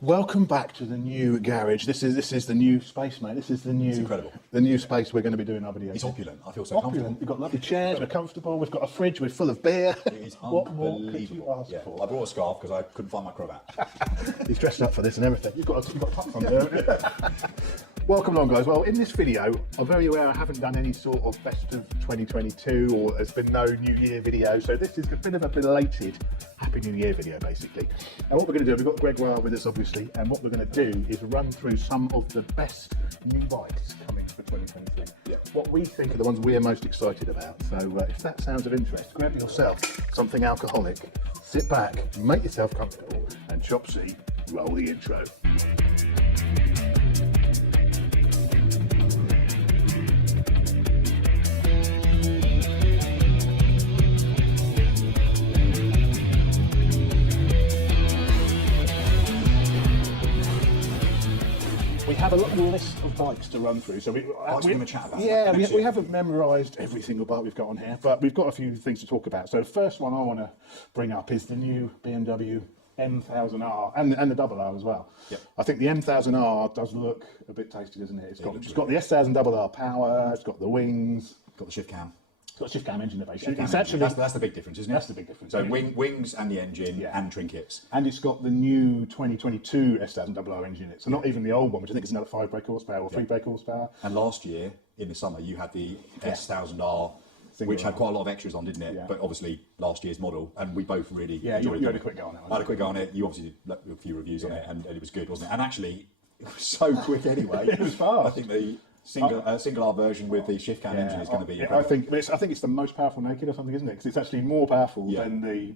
Welcome back to the new garage. This is the new space, mate. This is the new. It's incredible. The new space we're going to be doing our videos. It's opulent. I feel so comfortable. We've got lovely chairs. We're comfortable. We've got a fridge. We're full of beer. It is What more could you unbelievable. ask for? I brought a scarf because I couldn't find my cravat. He's dressed up for this and everything. You've got tucks on there. Welcome along, guys. Well, in this video, I'm very aware I haven't done any sort of best of 2022 or there's been no New Year video. So this is a bit of a belated Happy New Year video, basically. And what we're going to do, we've got Gregoire with us, obviously, and what we're going to do is run through some of the best new bikes coming for 2023. Yeah. What we think are the ones we're most excited about. So if that sounds of interest, grab yourself something alcoholic, sit back, make yourself comfortable, and Chopsy, roll the intro. We have a little list of bikes to run through, so we're going to chat about yeah, that. we haven't memorised every single bike we've got on here, but we've got a few things to talk about. So the first one I want to bring up is the new BMW M1000R and the double R as well. Yep. I think the M1000R does look a bit tasty, doesn't it? It's got the S1000RR power, it's got the wings, Got the shift cam. it's got a shift cam engine basically. Shift It's cam actually engine. That's the big difference, isn't it? that's the big difference. So wings and the engine Yeah. and trinkets. And it's got the new 2022 S1000RR engine in it, so not even the old one, which I think is another 5 brake horsepower or 3 brake horsepower. And last year, in the summer, you had the S1000R, which had quite a lot of extras on, didn't it? Yeah. But obviously, last year's model, and we both really Yeah, enjoyed you had it. a quick go on it. I had a quick go on it. You obviously did a few reviews on it, and it was good, wasn't it? And actually, it was so quick anyway. It was fast. I think the single R version with the shift cam engine is going to be I incredible. think it's the most powerful naked or something, isn't it? Because it's actually more powerful Yeah. than the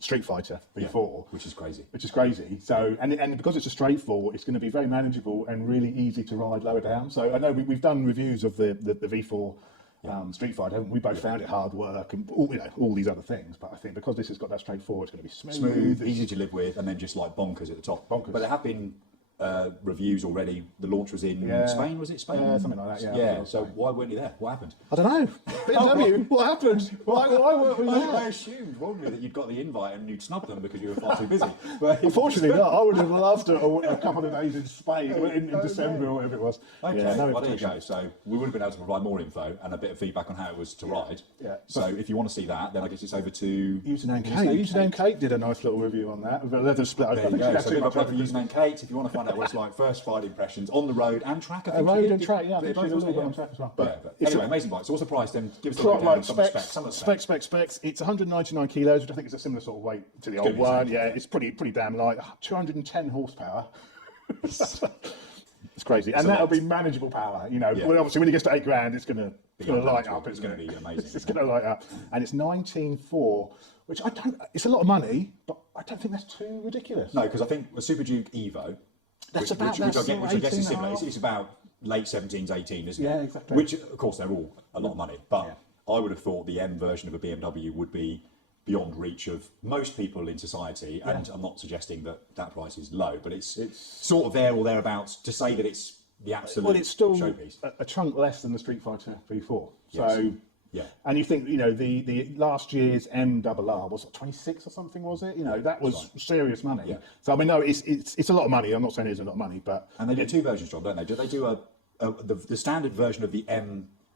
Street Fighter before, which is crazy. Which is crazy. So and because it's a straight four, it's going to be very manageable and really easy to ride lower down. So I know we've done reviews of the V4 Street Fighter, haven't we? Both found it hard work and all these other things. But I think because this has got that straight four, it's going to be Smooth, easy to live with, and then just like bonkers at the top. Bonkers. But there have been reviews already. The launch was in Spain, was it Spain? Yeah, something like that, yeah. Yeah, so why weren't you there? What happened? I don't know. BMW, what happened? Why weren't we there? I assumed wrongly that you'd got the invite and you'd snubbed them because you were far too busy. But Unfortunately not. I would have loved a couple of days in Spain in December or whatever it was. Okay, Yeah, no well, there you invitation. go. So we would have been able to provide more info and a bit of feedback on how it was to ride. Yeah. So if you want to see that, then I guess it's over to Username Kate. Username Kate did a nice little review on that. The leather split. There you go. So big plug for Username Kate if you want to find out what it's like first ride impressions on the road and track. I think road you did- and track, yeah. I did think both, she's a little wasn't bit it? on track as well. But it's anyway, amazing bike. So what's the price then? Give us the Like breakdown and specs, some of the specs. specs. It's 199 kilos, which I think is a similar sort of weight to the old gonna be one. something. Yeah, it's pretty damn light. 210 horsepower. It's crazy, and that'll lot. be manageable power. You know, Yeah. well, obviously when it gets to £8,000, it's going to light unmanageable. up. It's gonna be amazing. It's going to light up, and it's 19.4, which I don't. It's a lot of money, but I don't think that's too ridiculous. No, because I think the Super Duke Evo, That's which, about which, that which I guess is similar. 18.5. It's about late 17s, 18, isn't it? Yeah, exactly. Which, of course, they're all a lot of money. But I would have thought the M version of a BMW would be beyond reach of most people in society. And I'm not suggesting that that price is low, but it's sort of there or thereabouts to say that it's the absolute Well, it's still showpiece. a chunk less than the Street Fighter V4. Yes. So, Yeah. And you think, you know, the last year's MRR was 26 or something, was it? You know, that was serious money. Yeah. So I mean, no, it's a lot of money. I'm not saying it's a lot of money, but And they do two versions, John, don't they? Do they do the standard version of the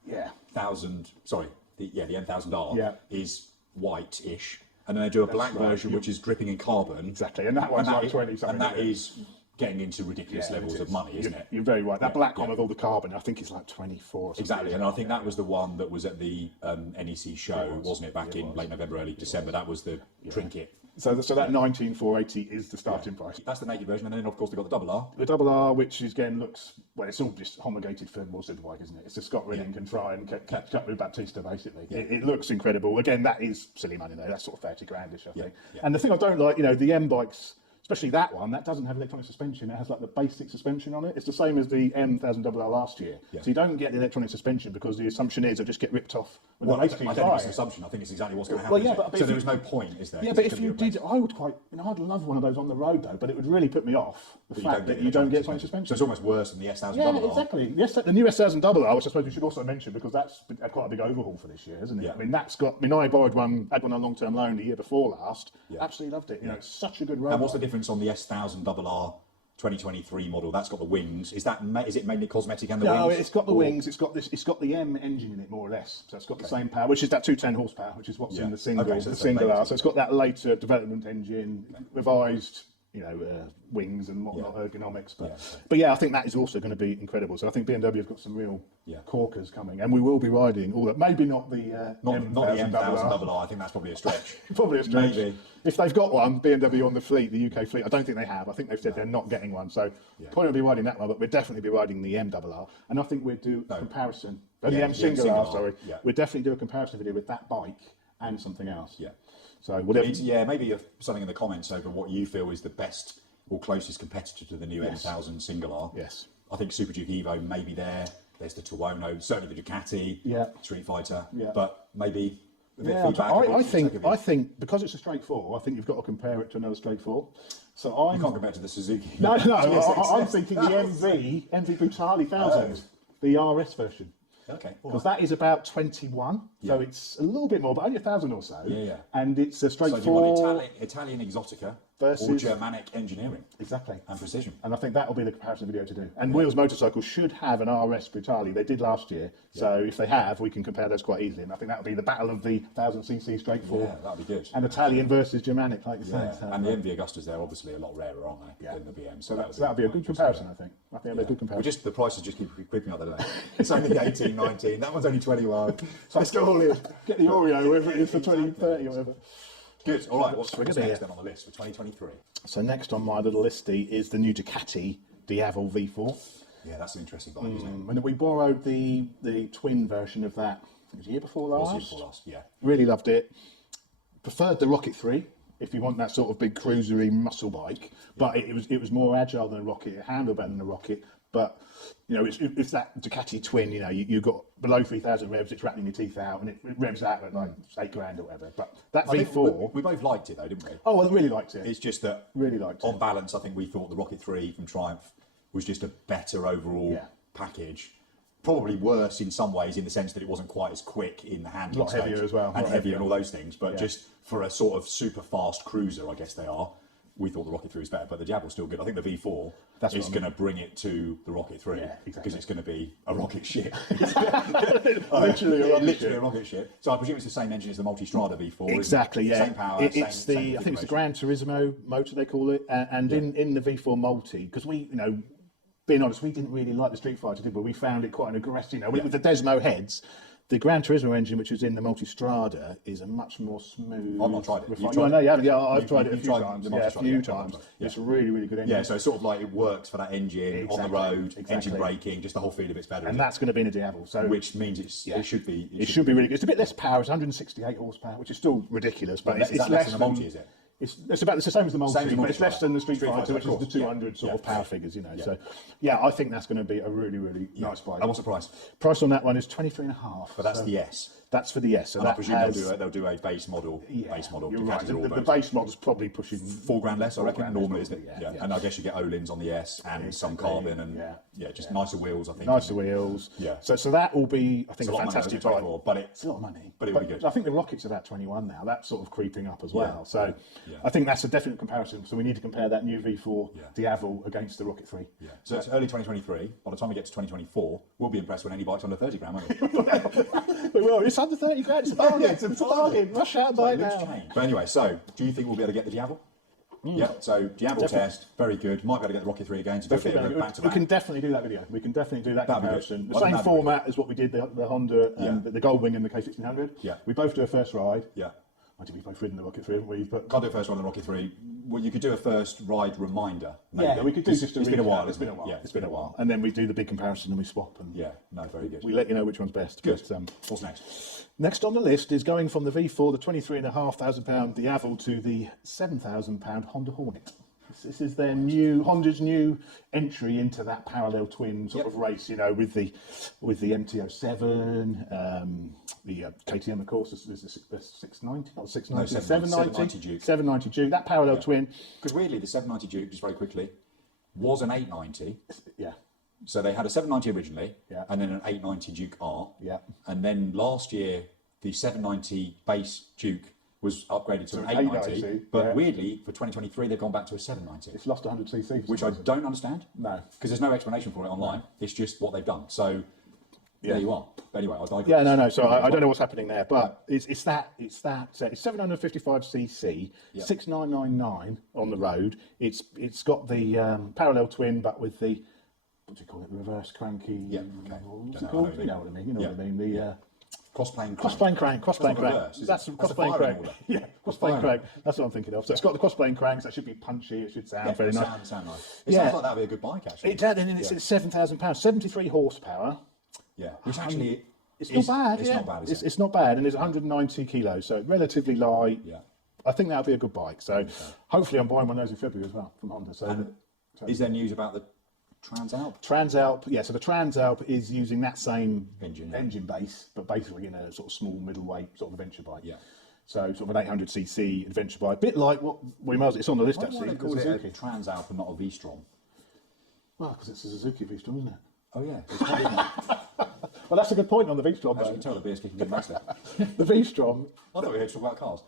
M1000? Sorry, the M1000R Yeah. is white-ish, and then they do a black right. version which is dripping in carbon. exactly. And that one's like 20 something. And that is getting into ridiculous levels of money, isn't it? You're very right. That black one with all the carbon, I think it's like 24 or something. Exactly, and I think that was the one that was at the NEC show, wasn't it? Back in late November, early December. That was the trinket. So that 19,480 is the starting price. That's the naked version, and then of course they've got the double R. The double R, which again looks, well, it's all just homologated for more superbike, isn't it? It's a Scott Riding can try and catch up with Baptista, basically. It looks incredible. Again, that is silly money, though. That's sort of 30 grandish, I think. Yeah. And the thing I don't like, you know, the M bikes, especially that one, that doesn't have electronic suspension. It has like the basic suspension on it. It's the same as the M1000RR last year. Yeah. So you don't get the electronic suspension because the assumption is it'll just get ripped off when Well, the I race don't team think it's fly an it. assumption. I think it's exactly what's going to happen. Well, yeah, isn't it? but so if there you- is no point, is there? Yeah, 'Cause but it's if gonna you be did, I would quite, you know, I'd love one of those on the road though, but it would really put me off the But fact that you don't get electronic So suspension. it's almost worse than the S1000 Yeah, double R. exactly. Yes, the new S1000RR, which I suppose we should also mention because that's had quite a big overhaul for this year, hasn't it? Yeah. I mean, I borrowed one, had one on long-term loan the year before last. Yeah. Absolutely loved it. You know, it's such a good road And what's the bike. difference on the S1000RR 2023 model? That's got the wings. Is it mainly cosmetic and the No, wings? it's got the wings. It's got this. It's got the M engine in it, more or less. So it's got the same power, which is that 210 horsepower, which is what's in the single, Okay, so the it's single maybe R. So it's got that later development engine, revised, wings and whatnot, ergonomics. But yeah, I think that is also going to be incredible. So I think BMW have got some real corkers coming, and we will be riding all that. Maybe not the not the M1000RR. M1000RR. I think that's probably a stretch. Probably a stretch. Maybe. If they've got one, BMW on the fleet, the UK fleet, I don't think they have. I think they've said they're not getting one. So probably won't be riding that one, but we'll definitely be riding the MRR. And I think we'll do a comparison. The M single R, sorry. Yeah. We'll definitely do a comparison video with that bike and something else. Yeah. So whatever. Maybe something in the comments over what you feel is the best or closest competitor to the new M1000 single R. Yes. I think Super Duke Evo maybe there. There's the Tuono, certainly the Ducati, Street Fighter, but maybe a bit of feedback. I think because it's a straight four, I think you've got to compare it to another straight four. So You can't compare it to the Suzuki. No, I'm thinking the MV Brutale 1000, the RS version. Okay. Because that is about 21, so it's a little bit more, but only 1,000 or so. Yeah. And it's a straight So four. you want Italian exotica versus or Germanic engineering. Exactly. And precision. And I think that will be the comparison video to do. And Wheels Motorcycles should have an RS Brutale. They did last year. So if they have, we can compare those quite easily. And I think that will be the battle of the 1000cc straight four. Yeah, that'll be good. And Italian versus Germanic, like you say. So, and the MV Augustas, they're obviously a lot rarer, aren't they, than the BM? So that'll be a good comparison, I think. I think it'll be a good comparison. The prices just keep creeping up, don't they? It's only 18, 19. That one's only 21. So let's go all in. Get the Oreo, whatever it is, for 2030 or whatever. Good. All right. What's gonna next be then on the list for 2023? So next on my little listy is the new Ducati Diavel V4. Yeah, that's an interesting bike, isn't it? And we borrowed the twin version of that. It was the year before last. Year before last, yeah. Really loved it. Preferred the Rocket 3 if you want that sort of big cruisery muscle bike, but it was more agile than a Rocket. It handled better than a Rocket, but it's that Ducati twin. You got below 3,000 revs, it's rattling your teeth out, and it revs out at like £8,000 or whatever. But that V4, we both liked it though, didn't we? Oh, I really liked it. It's just that really liked on it. balance, I think we thought the Rocket 3 from Triumph was just a better overall package. Probably worse in some ways in the sense that it wasn't quite as quick in the handling. A lot heavier as well. And heavier and all those things. But just for a sort of super fast cruiser, I guess they are, we thought the Rocket 3 was better. But the Diablo's still good. I think the V4 is going to bring it to the Rocket 3 because it's going to be a rocket ship. Literally a rocket ship. So I presume it's the same engine as the Multistrada V4. Exactly, yeah. Same power, I same think it's the Gran Turismo motor they call it, and in the V4 Multi, because we, being honest, we didn't really like the Street Fighter, did we? We found it quite an aggressive, with the Desmo heads. The Gran Turismo engine, which is in the Multistrada, is a much more smooth. I've not tried it. You've tried it? No, you haven't. Yeah, I've tried it a few times. Yeah, a few times. It's a really, really good engine. Yeah, so it's sort of like it works for that engine on the road, engine braking, just the whole feel of it's better. And that's going to be in a Diavel. So which means it should be. It should be really good. It's a bit less power. It's 168 horsepower, which is still ridiculous, but it's less than the Multi, is it? It's the same as the Multi, but it's less than the Street Fighter, which is the 200 sort of power figures, So, I think that's going to be a really, really nice bike. And what's the price? Price on that one is 23.5. But that's the S. That's for the S. So and I presume they'll do a base model. Base model. You're right. The base model's probably pushing £4,000 less, I reckon. Normally, isn't it? Yeah. And I guess you get Öhlins on the S and some carbon and just nicer wheels. I think nicer wheels. Yeah. So that will be, I think, a fantastic bike. But it's a lot of money. But it'll be good. I think the Rocket's about 21 now. That's sort of creeping up as well. So I think that's a definite comparison. So we need to compare that new V4 Diavel against the Rocket 3. Yeah. So it's early 2023. By the time we get to 2024, we'll be impressed when any bike's under 30 grand, won't we? We will. It's under 30 grand. It's a bargain. It's a bargain. Rush out and buy it now. But anyway, so do you think we'll be able to get the Diavel? Yeah, so Diavel test, very good. Might be able to get the Rocket 3 again to do a bit of a back to back. We can definitely do that video. We can definitely do that comparison. The same format as what we did the Honda and the Goldwing and the K1600. Yeah. We both do a first ride. Yeah. I think we've both ridden the Rocket 3, haven't we? But can't do a first ride on the Rocket 3. Well, you could do a first ride reminder. Maybe. Yeah, we could do just a It's been a while. It's been a while. Yeah, it's been a while. And then we do the big comparison and we swap. And very good. We let you know which one's best. Good. But, what's next? Next on the list is going from the V4, the £23,500 Diavel, to the £7,000 Honda Hornet. This is their Honda's new entry into that parallel twin sort of race, with the MT-07, the KTM, of course, is the 690, not 690, 790 Duke. 790 Duke, that parallel twin. Because weirdly, the 790 Duke, just very quickly, was an 890. Yeah. So they had a 790 originally, and then an 890 Duke R. Yeah. And then last year, the 790 base Duke was upgraded to So an an 890, 890, but yeah. weirdly, for 2023, they've gone back to a 790, It's lost 100 cc. for which some I reason. don't understand. No. Because there's no explanation for it online. It's just what they've done. So there you are. But anyway, I digress. Yeah, no. So I don't know what's happening there, but it's 755 cc, 6999 on the road. It's got the parallel twin, but with the what do you call it? The reverse cranky. Yeah, okay. What's Don't it know, called? I know You know what I mean. You know what I mean. The Cross-plane crossplane crank. Crossplane not crank. reverse, is it? That's That's a crossplane firing crank. order. Yeah, That's crossplane firing. crank. That's what I'm thinking of. So it's got the crossplane cranks. That should be punchy. It should sound very nice. Sound nice. It Yeah. sounds like that'd be a good bike, actually. It does, and it's £7,000, 73 horsepower. Yeah, which actually It's is- not bad. It's yeah. not bad, is it? It's not bad, and it's 190 kilos, so relatively light. Yeah. I think that'll be a good bike. So hopefully, I'm buying one of those in February as well from Honda. So And is there news about the Transalp? Transalp, yeah. So the Transalp is using that same Engine, engine base, but basically in a sort of small middleweight sort of adventure bike. Yeah. So sort of an 800cc adventure bike, bit like what we might. It's on the list Why do actually. they call the it a Suzuki. Transalp and not a V-Strom? Well, because it's a Suzuki V-Strom, isn't it? Oh yeah, it's not, isn't it? Well, that's a good point on the V-Strom. As you Though. can tell, the beer's kicking good master. The V-Strom. I thought we were here to talk about cars.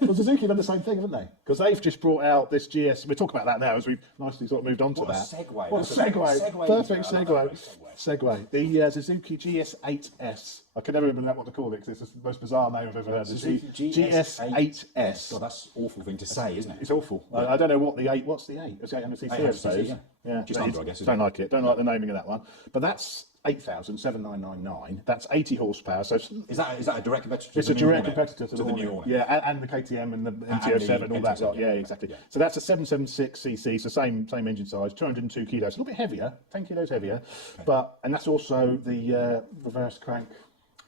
Well, Suzuki have done the same thing, haven't they? Because they've just brought out this GS. We'll talk about that now as we've nicely sort of moved on to What a that. segue. What a That's a segue. segue Perfect into it. I segue. love that Segue. The Suzuki GS8S. I can never remember what to call it because it's the most bizarre name I've ever heard. The Suzuki GS8S. God, that's an awful thing to say, isn't it? It's awful. I don't know what the 8. What's the 8? It's 800cc, I 800cc, suppose. yeah. Just but under, I guess, isn't Don't it? like it. Don't like the naming of that one. But that's 8,7999. That's 80 horsepower. So Is that a direct competitor? to it's the a new direct Hornet? competitor to the new Hornet. Hornet. Yeah, and the KTM and the MT-07, all that MT-07, lot. Yeah, yeah. exactly. Yeah. So that's a 776cc, so same engine size, 202 kilos, a little bit heavier, 10 kilos heavier, and that's also the reverse crank.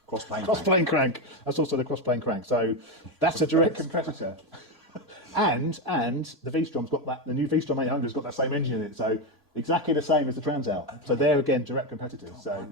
Cross-plane. Crank. That's also the cross-plane crank. So that's a direct competitor. And the V-Strom's got that. The new V-Strom 800's got that same engine in it. So exactly the same as the Transalp. So they're again direct competitors. So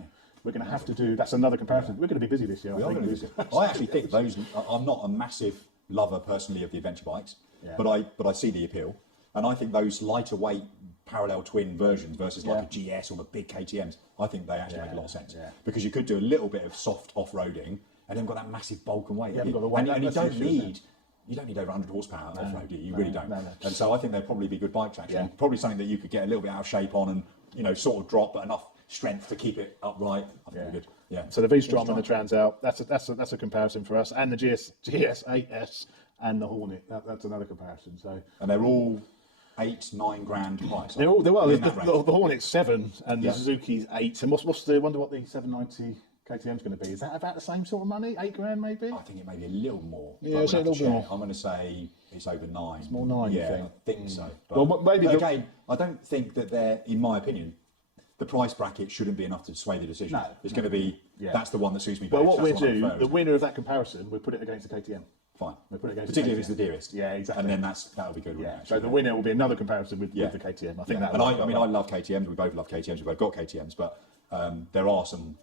we're going to have to do. That's another comparison. We're going to be busy this year. We are going to do this. I actually think those. I'm not a massive lover personally of the adventure bikes, Yeah. but I see the appeal, and I think those lighter weight parallel twin versions versus like a GS or the big KTM's, I think they actually make a lot of sense because you could do a little bit of soft off-roading and then got that massive bulk and weight. You haven't got the weight, and you that's the don't issue, isn't need. You don't need over 100 horsepower off-road, do you? You really don't. no. And so I think they'd probably be good bike traction. Yeah. Probably something that you could get a little bit out of shape on and sort of drop, but enough strength to keep it upright. I think it'd be good. Yeah. So the V-Strom and the Transalp, that's a comparison for us, and the GS8S and the Hornet. That's another comparison. So And they're all 8-9 grand price. they're all well. In The that range. Hornet's 7 and Yeah. the Suzuki's 8. And what's the wonder what the 790 KTM's going to be? Is that about the same sort of money? 8 grand maybe? I think it may be a little more. Yeah, but it's a we'll have to little bit check. more. I'm going to say it's over 9. It's more 9, you Yeah, think? I think so. But, Well, maybe but the- again, I don't think that they're, in my opinion, the price bracket shouldn't be enough to sway the decision. No. It's going to be, Yeah. that's the one that suits me Well, best. what that's we'll the one I do, prefer, the isn't it? winner of that comparison, we put it against the KTM. Fine. We put it against Particularly the if it's the KTM. dearest. Yeah, exactly. And then that'll be good. wouldn't it, Yeah. actually? So the winner will be another comparison with Yeah. the KTM. I think Yeah. that. And I love KTMs. We both love KTMs. We've both got KTMs, but there are some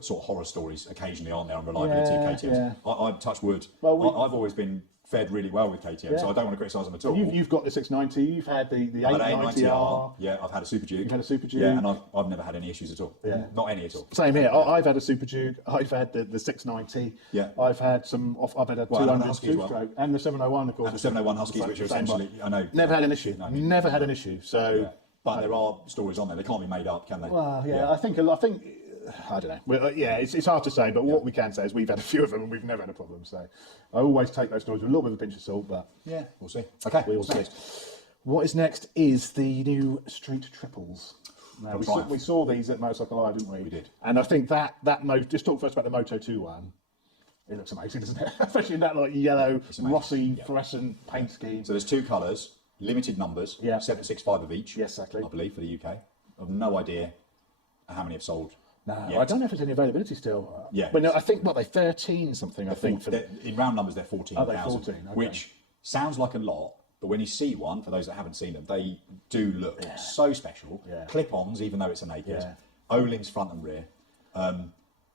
sort of horror stories occasionally, aren't there, on reliability of Yeah, KTMs. yeah. I touch wood. Well, I've always been fed really well with KTMs, so Yeah. I don't want to criticise them at all. You've got the 690. You've had the I've had 890R. Yeah, I've had a Super Duke. You've had a Super Duke. Yeah, and I've never had any issues at all. Yeah. Not any at all. Same here. I've had a Super Duke. I've had the 690. Yeah. I've had some. I've had a Well, and a 200 Husky as well. two-stroke and the 701, of course. And the 701 Huskies, Same- which are same essentially, bike. I know. Never had an issue. No, Never had an issue. So. Yeah. But there are stories on there. They can't be made up, can they? Well, yeah, I think I don't know. Well, yeah, it's hard to say, but what we can say is we've had a few of them and we've never had a problem. So I always take those stories with a little bit of a pinch of salt, but Yeah, we'll see. Okay, we'll what's see. next? What is next is the new Street Triples. Now, From we saw, Triumph. we saw these at Motorcycle Live, didn't we? We did. And I think just talk first about the Moto 2 one. It looks amazing, doesn't it? Especially in that like yellow amazing. Rossi Yeah. fluorescent paint scheme. So there's 2 colours, limited numbers, Yeah. 765 of each. Yes, exactly. I believe, for the UK. I've no idea how many have sold. No, yet. I don't know if there's any availability still. Yeah. But no, I think they're 13 something. I think for They're- in round numbers, they're 14,000. Are they 14? Okay. Which sounds like a lot, but when you see one, for those that haven't seen them, they do look so special. Yeah. Clip-ons, even though it's a naked. Yeah. Ohlins front and rear.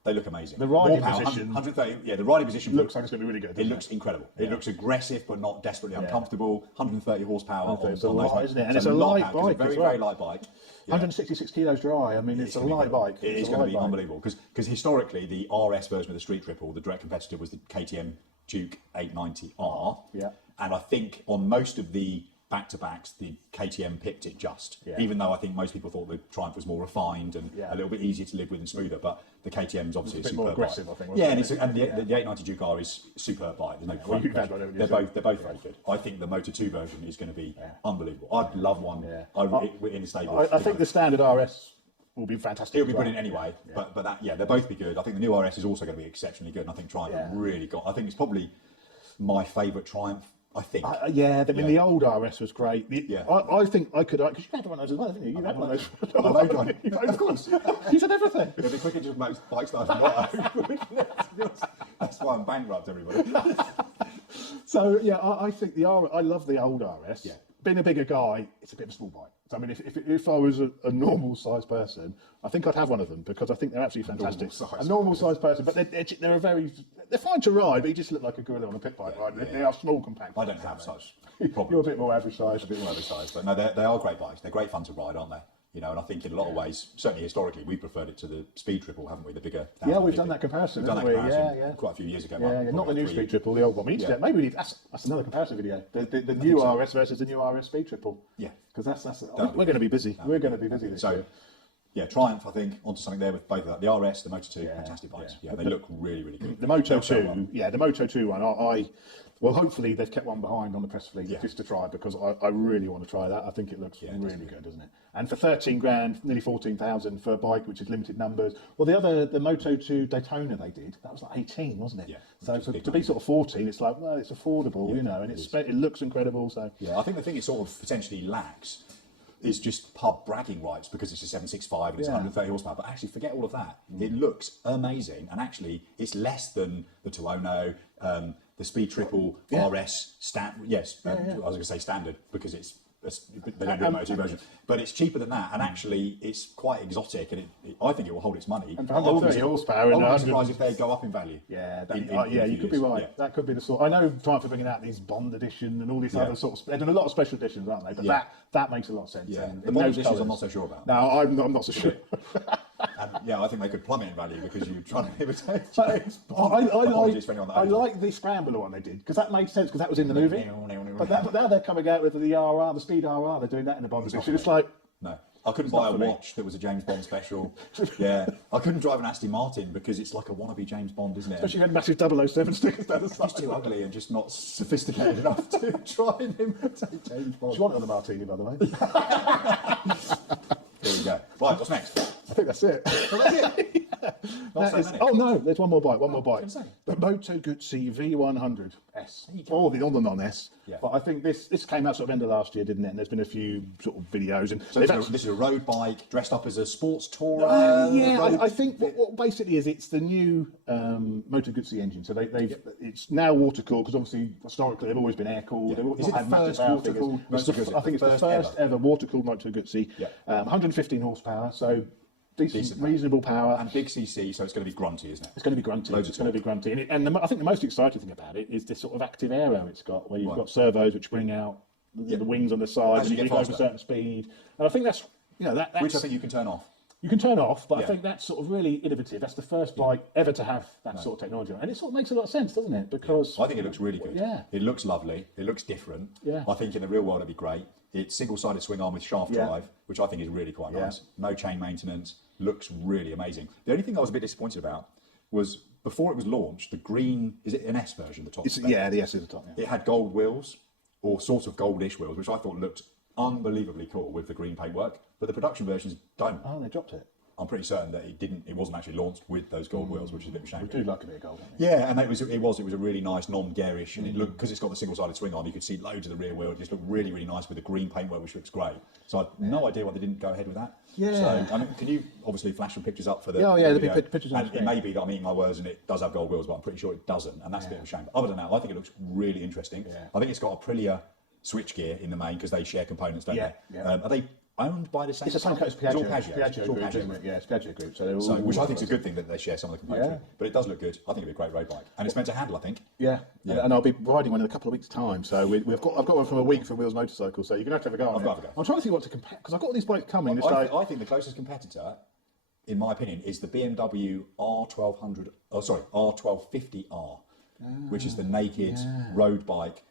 They look amazing. The riding More power, position- 130. Yeah, the riding position looks like it's going to be really good. It doesn't looks incredible. It Yeah. looks aggressive, but not desperately uncomfortable. 130 horsepower. It's on a those lot, bikes. isn't it? And It's it's a lot light of power, 'cause bike it's as a very, well. very light bike. Yeah. 166 kilos dry. I mean, it's a light bike. It is It's a going to light be bike. unbelievable because historically the RS version of the Street Triple, the direct competitor, was the KTM Duke 890R. Yeah. And I think on most of the back-to-backs, the KTM pipped it just. Yeah. Even though I think most people thought the Triumph was more refined and Yeah. a little bit easier to live with and smoother, but the KTM's obviously It's a bit superb more aggressive, bike. I think, wasn't Yeah, and, it? the 890 Duke R is superb bike. There's no well, you've question. had one, haven't you? They're both very good. I think the Moto 2 version is going to be unbelievable. I'd love one in the stable. I think the standard RS will be fantastic. It'll be as well. brilliant anyway, but that they'll both be good. I think the new RS is also going to be exceptionally good, and I think Triumph have really got. I think it's probably my favourite Triumph. I think. The old RS was great. Yeah. I think I could, because you had one of those as well, haven't you? You had one of those. I know, John. Of course. You said everything. It'd be quicker just make bikes that I That's why I'm bankrupt, everybody. So yeah, I think I love the old RS. Yeah. Being a bigger guy, it's a bit of a small bike. So, I mean, if I was a normal sized person, I think I'd have one of them because I think they're absolutely fantastic. A normal sized person, but they're fine to ride, but you just look like a gorilla on a pit bike, right? They are small, compact. I don't have such You're a problems. bit more average size. A bit more oversized, but no, they are great bikes. They're great fun to ride, aren't they? You know, and I think in a lot of ways, certainly historically, we preferred it to the Speed Triple, haven't we? The bigger. Yeah, we've done that comparison. We've done that haven't we? comparison Yeah. quite a few years ago. Yeah, not the new Speed Triple, the old one. We need to maybe we need that's another comparison video. The new RS versus the new RS Speed Triple. Yeah, because we're going to be busy. We're going to be busy this year. Yeah, Triumph, I think, onto something there with both of that. The RS, the Moto 2, fantastic bikes. Yeah, they look really, really good. The Moto 2, the Moto 2 one, well, hopefully they've kept one behind on the press fleet just to try, because I really want to try that. I think it looks really good, doesn't it? And for 13 grand, nearly 14,000 for a bike which is limited numbers. Well, the Moto 2 Daytona they did, that was like 18, wasn't it? Yeah. So to be sort of 14, it's like, well, it's affordable, you know, and it looks incredible. So yeah, I think the thing it sort of potentially lacks is just pub bragging rights, because it's a 765 and it's 130 horsepower. But actually, forget all of that. It looks amazing, and actually, it's less than the Tuono, the Speed Triple RS. I was going to say standard because they don't do a Moto 2 version, but it's cheaper than that, and actually, it's quite exotic, and I think it will hold its money. And for 130 horsepower, I wouldn't be surprised if they go up in value. Yeah, in you could be right. Yeah. That could be the sort. I know Triumph are bringing out these Bond edition and all these other sorts. They're doing a lot of special editions, aren't they? But that makes a lot of sense. Yeah, And the in Bond those editions I'm colours. not so sure about. No, I'm not so sure. And yeah, I think they could plummet in value because you're trying to imitate James Bond. I like the Scrambler one they did, because that makes sense, because that was in the movie. But now they're coming out with the RR, the Speed RR. They're doing that in the Bond edition. It's like, no, I couldn't buy a watch that was a James Bond special. Yeah, I couldn't drive an Aston Martin because it's like a wannabe James Bond, isn't it? especially when massive 007 stickers down the side. It's too ugly and just not sophisticated enough to try and imitate James Bond. Do you want it on the martini, by the way? There you go. Right, what's next? I think that's it. Well, that's it. Not so many. Oh no, there's one more bike. One more bike. was gonna say. The Moto Guzzi V100S. Or the non-S. Yeah. But I think this came out sort of end of last year, didn't it? And there's been a few sort of videos. And So this is a road bike dressed up as a sports tourer. I think what basically is, it's the new Moto Guzzi engine. So it's now water cooled, because obviously historically they've always been air cooled. Yeah. They've Is it not the had first massive water power cooled figures. Moto Guzzi? I think it's the first ever water cooled Moto Guzzi. Yeah. 115 horsepower. So decent, reasonable power. And big CC, so it's going to be grunty, isn't it? It's going to be grunty. It's going to be grunty. And I think the most exciting thing about it is this sort of active aero it's got, where you've got servos which bring out the wings on the side, As and you you get can go for a faster. certain speed. And I think that's, that's... Which I think you can turn off. You can turn off, but I Yeah. think that's sort of really innovative. That's the first bike ever to have that sort of technology. And it sort of makes a lot of sense, doesn't it? Because... I think it looks really good. Yeah. It looks lovely. It looks different. Yeah. I think in the real world it'd be great. It's single-sided swing arm with shaft drive, which I think is really quite nice. No chain maintenance. Looks really amazing. The only thing I was a bit disappointed about was before it was launched, the green, is it an S version, the top spec? the S is the top, It had gold wheels, or sort of goldish wheels, which I thought looked unbelievably cool with the green paintwork, but the production versions don't. Oh, they dropped it. I'm pretty certain that it wasn't actually launched with those gold wheels, which is a bit of a shame. We do like a bit of gold, don't we? Yeah, and it was a really nice non-garish, and it looked, because it's got the single-sided swing arm, you could see loads of the rear wheel. It just looked really, really nice with the green paintwork, which looks great. So I've no idea why they didn't go ahead with that. Yeah. So I mean, can you obviously flash some pictures up for the? Yeah, there'll be video? pictures on And the it may be that I'm eating my words and it does have gold wheels, but I'm pretty sure it doesn't, and that's a bit of a shame. But other than that, I think it looks really interesting. Yeah. I think it's got a Aprilia switchgear in the main because they share components, don't they? Yeah. Are they owned by the same? It's the same company? as Piaggio. It's all Piaggio. It's all Group, Piaggio. isn't it? Yeah, it's Piaggio Group. So, they're all, So, which I think is a good thing that they share some of the componentry. Yeah. But it does look good. I think it'd be a great road bike, and it's meant to handle, I think. Yeah. And I'll be riding one in a couple of weeks' time. So I've got one from a week from Wheels Motorcycle. So you're going to have a go on I've it. got to go. I'm trying to think what to compare, because I've got all these bikes coming. It's I think the closest competitor, in my opinion, is the BMW R1200. Oh, sorry, R1250R. which is the naked road bike.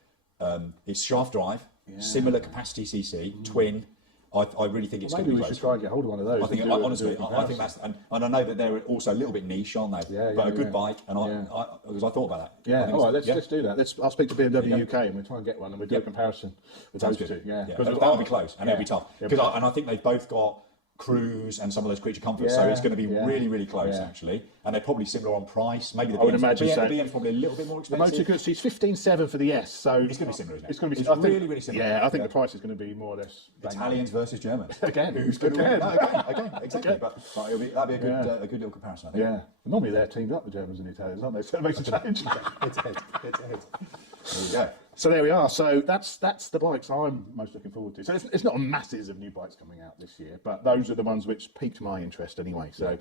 It's shaft drive, similar capacity CC, twin. I really think it's going to Maybe be we close. should try and get hold of one of those. I think, and do honestly, a I think that's, and I know that they're also a little bit niche, aren't they? Yeah, but a yeah, good yeah. bike, and because I thought about that. I Yeah, think all right, it's- let's do that. I'll speak to BMW UK and we'll try and get one and we'll do a comparison with Sounds those good. two. Yeah, That'll be close and it'll be tough. It'll be Because and I think they've both got cruise and some of those creature comforts, so it's going to be really close actually. And they're probably similar on price. Maybe the I would BM's, imagine so. the BM's probably a little bit more The expensive. Moto Guzzi, it's 15.7 for the S, so It's going to be similar, isn't it? It's going to be. It's I think, really similar. Yeah, I think the price is going to be more or less bang on. Italians versus Germans. Again. Who's going to win? Again. No, again, exactly. But that'd be a good little comparison, I think. Yeah, normally they're teamed up, the Germans and the Italians, aren't they? So it makes a change. It's a hit. There you go. So there we are. So that's the bikes I'm most looking forward to. So it's not a masses of new bikes coming out this year, but those are the ones which piqued my interest anyway. So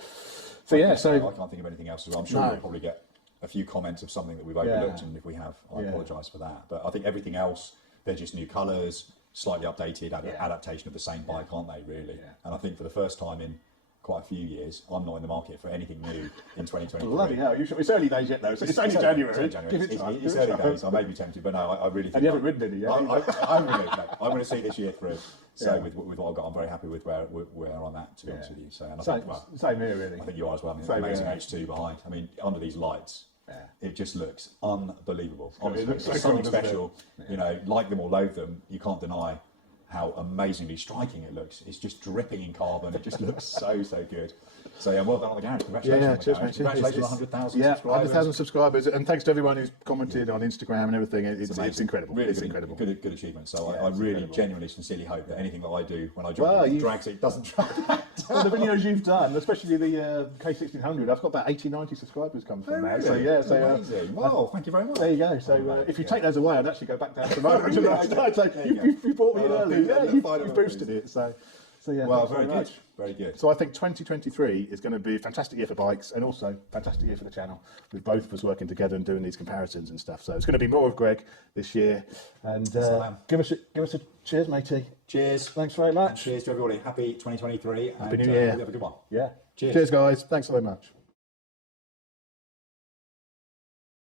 yeah. So I can't think of anything else. I'm sure we'll probably get a few comments of something that we've overlooked, and if we have, I apologise for that. But I think everything else, they're just new colours, slightly updated adaptation of the same bike, aren't they? Really. And I think for the first time in quite a few years, I'm not in the market for anything new in 2023. bloody hell, it's early days yet though. So it's only January. It's only January. Give it time. It's early days. I may be tempted, but no, I really think. And you haven't ridden any yet. I haven't ridden. No. I'm going to see this year through. So with what I've got, I'm very happy with where I'm at, to be honest with you. So, and I think, Same here, really. I think you are as well. I mean, Same amazing here. H2 behind. I mean, under these lights, it just looks unbelievable. It Honestly, looks so there's something cool, doesn't it? special. You know, like them or loathe them, you can't deny how amazingly striking it looks. It's just dripping in carbon. It just looks so good. So yeah, well done on the garage. Congratulations on the cheers, garage. mate. Congratulations on 100,000 Yeah, subscribers. 100,000 subscribers, and thanks to everyone who's commented on Instagram and everything. It's amazing. incredible. Really It's good, incredible. Good achievement. So I it's really, incredible. genuinely, sincerely hope that anything that I do when I Well, join you- drags it doesn't drag that Well, the down. videos you've done, especially the K1600, I've got about 80, 90 subscribers come from that. So yeah, Amazing. Wow, thank you very much. there you go. So if you take those away, I'd actually go back down to mine. So you brought me in Well, I'll early. do Yeah, that. you Final boosted it. So yeah. Well, thanks very good. much. Very good. So I think 2023 is going to be a fantastic year for bikes and also a fantastic year for the channel, with both of us working together and doing these comparisons and stuff. So it's going to be more of Greg this year. And give us a cheers, matey. Cheers. Thanks very And much. cheers to everybody. Happy 2023. Happy and, New Year. Have a good one. Yeah. Cheers. Cheers, guys. Thanks so much.